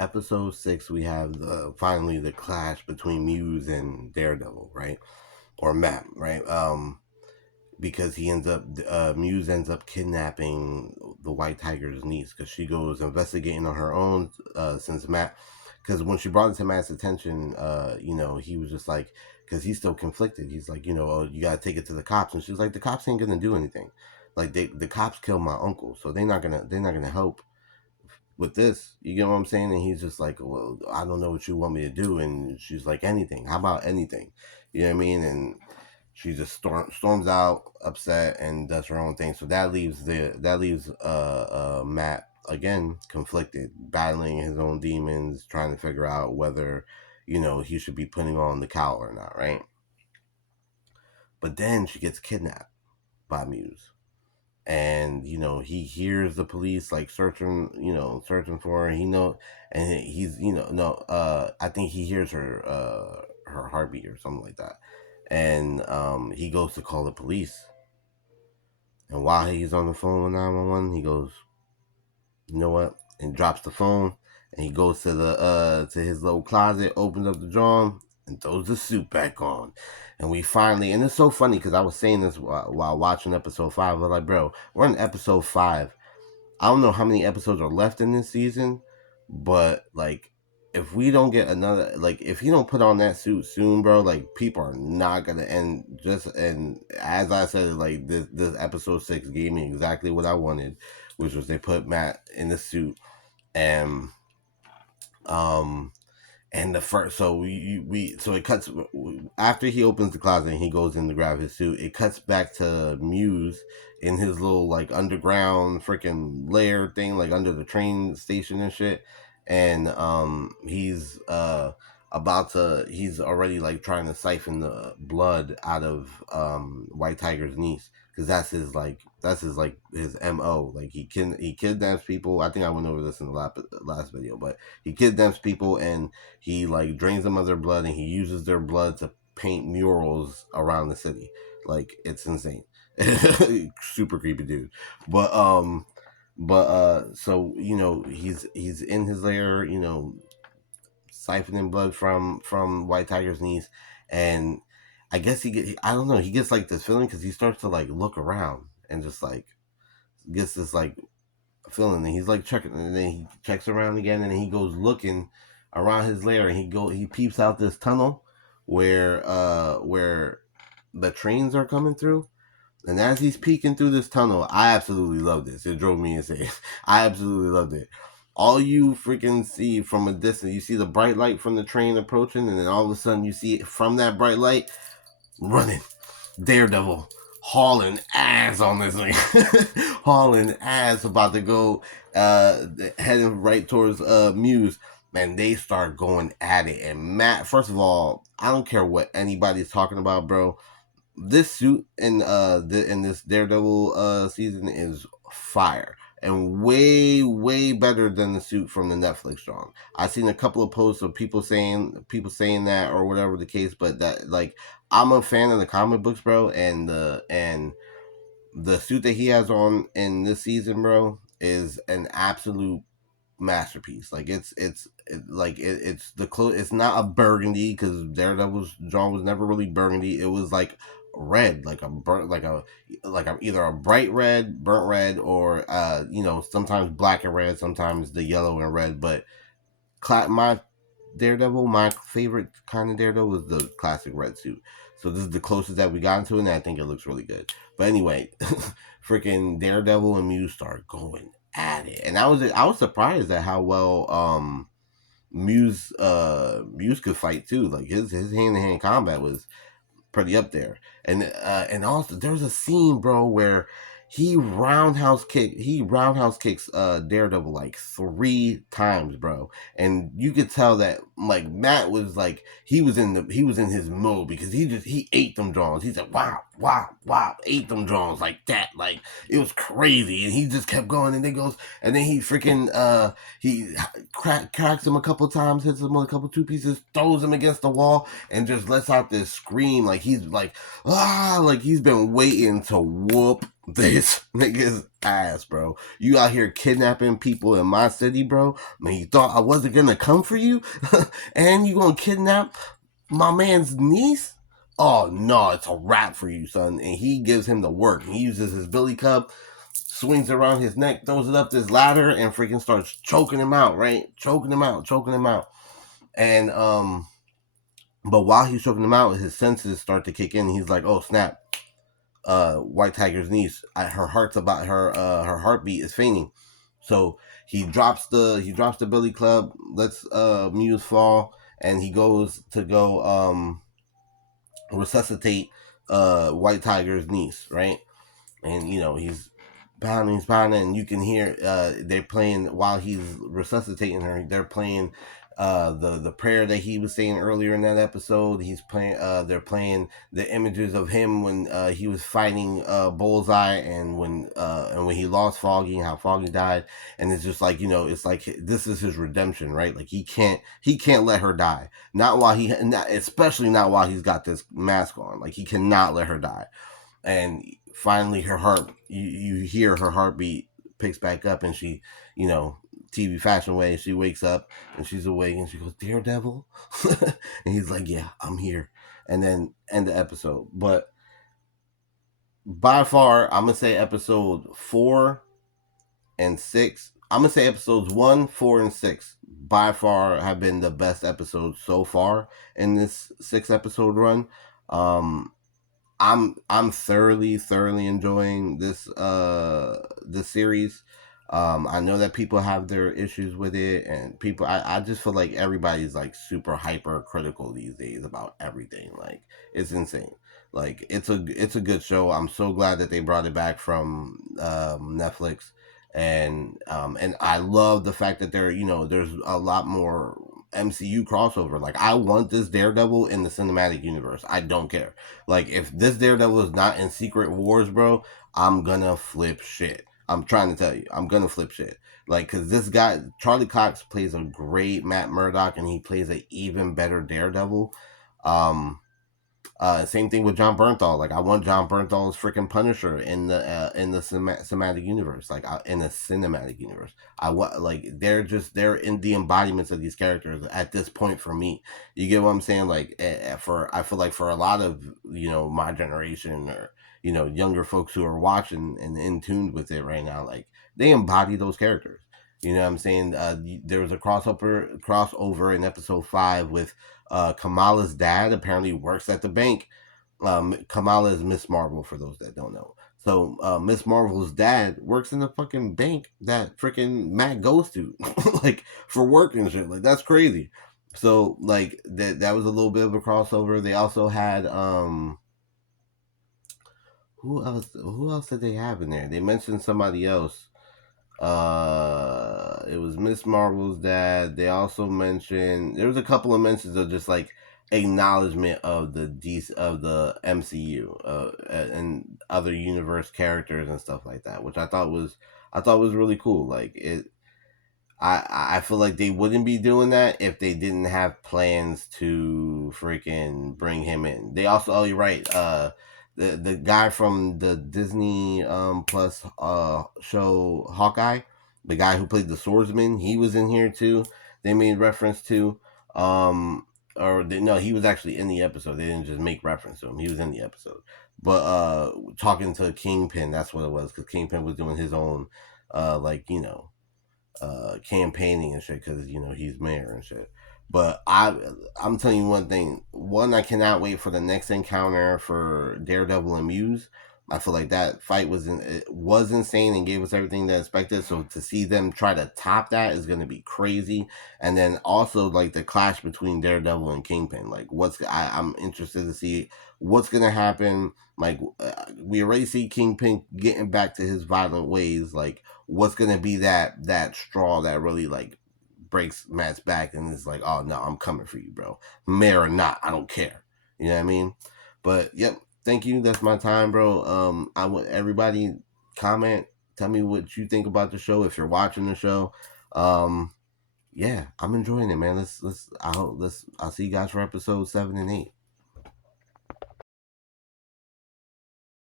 episode 6, we have finally the clash between Muse and Daredevil, right? Or Matt, right? Because Muse ends up kidnapping the White Tiger's niece because she goes investigating on her own. Since Matt, because when she brought it to Matt's attention, he was just like, because he's still conflicted. He's like, oh, you gotta take it to the cops, and she's like, the cops ain't gonna do anything. Like the cops killed my uncle, so they're not gonna help with this. You get what I'm saying? And he's just like, well, I don't know what you want me to do. And she's like, anything. How about anything? You know what I mean? And she just storms out, upset, and does her own thing. So that leaves Matt again conflicted, battling his own demons, trying to figure out whether he should be putting on the cowl or not, right? But then she gets kidnapped by Muse, and he hears the police like searching for her. And he's no, I think he hears her heartbeat or something like that, and he goes to call the police. And while he's on the phone with 911, he goes, you know what, and drops the phone, and he goes to to his little closet, opens up the drawer, and throws the suit back on. And we finally, and it's so funny because I was saying this while watching episode 5. I was like, bro, we're in episode 5. I don't know how many episodes are left in this season, but like, if we don't get another, like, if he don't put on that suit soon, bro, like, people are not gonna end. And as I said, like, this episode 6 gave me exactly what I wanted, which was they put Matt in the suit, and the first, so so it cuts after he opens the closet and he goes in to grab his suit. It cuts back to Muse in his little like underground freaking lair thing, like under the train station and shit. And he's he's already like trying to siphon the blood out of White Tiger's niece, because that's his MO. Like he kidnaps people. I think I went over this in the last video, but he kidnaps people and he like drains them of their blood, and he uses their blood to paint murals around the city. Like, it's insane. Super creepy dude. So he's in his lair, siphoning blood from White Tiger's niece. And I guess I don't know, he gets like this feeling because he starts to like look around and just like gets this like feeling, and he's like checking, and then he checks around again, and then he goes looking around his lair, and he peeps out this tunnel where the trains are coming through. And as he's peeking through this tunnel, I absolutely love this. It drove me insane. I absolutely loved it. All you freaking see from a distance, you see the bright light from the train approaching, and then all of a sudden you see it from that bright light running Daredevil hauling ass on this thing. Hauling ass, about to go heading right towards Muse. Man, they start going at it. And Matt, first of all, I don't care what anybody's talking about, bro. This suit in this Daredevil season is fire, and way better than the suit from the Netflix drawing. I've seen a couple of posts of people saying that, or whatever the case, but that, like, I'm a fan of the comic books, bro, and the suit that he has on in this season, bro, is an absolute masterpiece. Like, it's the close. It's not a burgundy, because Daredevil's drawing was never really burgundy. It was like red, like either a bright red, burnt red, or sometimes black and red, sometimes the yellow and red. But my Daredevil, my favorite kind of Daredevil, was the classic red suit. So this is the closest that we got to it, and I think it looks really good. But anyway, freaking Daredevil and Muse start going at it, and I was surprised at how well Muse could fight too. Like, his hand-to-hand combat was pretty up there. And also there was a scene, bro, where he roundhouse kicks Daredevil like 3 times, bro. And you could tell that like Matt was like, he was in his mode, because he ate them drawings. He said, wow, ate them drawings like that. Like, it was crazy. And he just kept going, and then he freaking he cracks him a couple times, hits him with a couple 2 pieces, throws him against the wall, and just lets out this scream, like he's like, like he's been waiting to whoop This nigga's ass, bro. You out here kidnapping people in my city, bro. Man, you thought I wasn't gonna come for you? And you gonna kidnap my man's niece? Oh no, it's a wrap for you, son. And he gives him the work. He uses his billy club, swings around his neck, throws it up this ladder, and freaking starts choking him out, right? Choking him out, choking him out. And but while he's choking him out, his senses start to kick in. He's like, oh snap, White Tiger's niece, her heart's about her heartbeat is fainting. So he drops the billy club, lets Muse fall, and he goes to go resuscitate White Tiger's niece, right? And he's pounding, and you can hear they're playing while he's resuscitating her. They're playing the prayer that he was saying earlier in that episode. He's playing. They're playing the images of him when he was fighting Bullseye, and when he lost Foggy, and how Foggy died. And it's just like it's like this is his redemption, right? Like he can't let her die. Not while especially not while he's got this mask on. Like he cannot let her die. And finally her heart you hear her heartbeat picks back up, and she TV fashion way, she wakes up and she's awake, and she goes, "DareDevil." And he's like, "Yeah, I'm here." And then end the episode. But by far, I'm gonna say episode 4 and 6, I'm gonna say episodes 1, 4, and 6 by far have been the best episodes so far in this 6 episode run. I'm thoroughly enjoying this series. I know that people have their issues with it, and I just feel like everybody's like super hyper critical these days about everything. Like it's insane. Like it's a good show. I'm so glad that they brought it back from Netflix, and I love the fact that there's a lot more MCU crossover. Like I want this Daredevil in the cinematic universe. I don't care. Like if this Daredevil is not in Secret Wars, bro, I'm gonna flip shit. I'm trying to tell you, I'm gonna flip shit. Like, cause this guy Charlie Cox plays a great Matt Murdock, and he plays an even better Daredevil. Um, Same thing with John Bernthal. Like, I want John Bernthal's freaking Punisher in the cinematic universe. Like, in the cinematic universe, I want like they're in the embodiments of these characters at this point for me. You get what I'm saying? Like, I feel like for a lot of my generation, or younger folks who are watching and in tune with it right now, like they embody those characters. You know what I'm saying? There was a crossover in episode 5 with Kamala's dad apparently works at the bank. Kamala is Miss Marvel for those that don't know. So Miss Marvel's dad works in the fucking bank that freaking Matt goes to, like for work and shit. Like that's crazy. So like that was a little bit of a crossover. They also had who else did they have in there? They mentioned somebody else. It was Miss Marvel's dad. They also mentioned there was a couple of mentions of just like acknowledgement of the MCU and other universe characters and stuff like that, which I thought was really cool. Like it, I feel like they wouldn't be doing that if they didn't have plans to freaking bring him in. They also, oh, you're right. The guy from the Disney Plus show Hawkeye, the guy who played the swordsman, he was in here too. They made reference to, no, he was actually in the episode. They didn't just make reference to him. He was in the episode. But talking to Kingpin, that's what it was, because Kingpin was doing his own, like campaigning and shit, because he's mayor and shit. But I'm telling you one thing. One, I cannot wait for the next encounter for Daredevil and Muse. I feel like that fight was insane and gave us everything that expected. So to see them try to top that is going to be crazy. And then also like the clash between Daredevil and Kingpin. Like I'm interested to see what's going to happen. Like we already see Kingpin getting back to his violent ways. Like what's going to be that straw that really like breaks Matt's back and is like, oh no, I'm coming for you, bro. Mayor or not, I don't care. You know what I mean? But yep, thank you. That's my time, bro. I want everybody comment, tell me what you think about the show if you're watching the show. Yeah, I'm enjoying it, man. I'll see you guys for episode 7 and 8.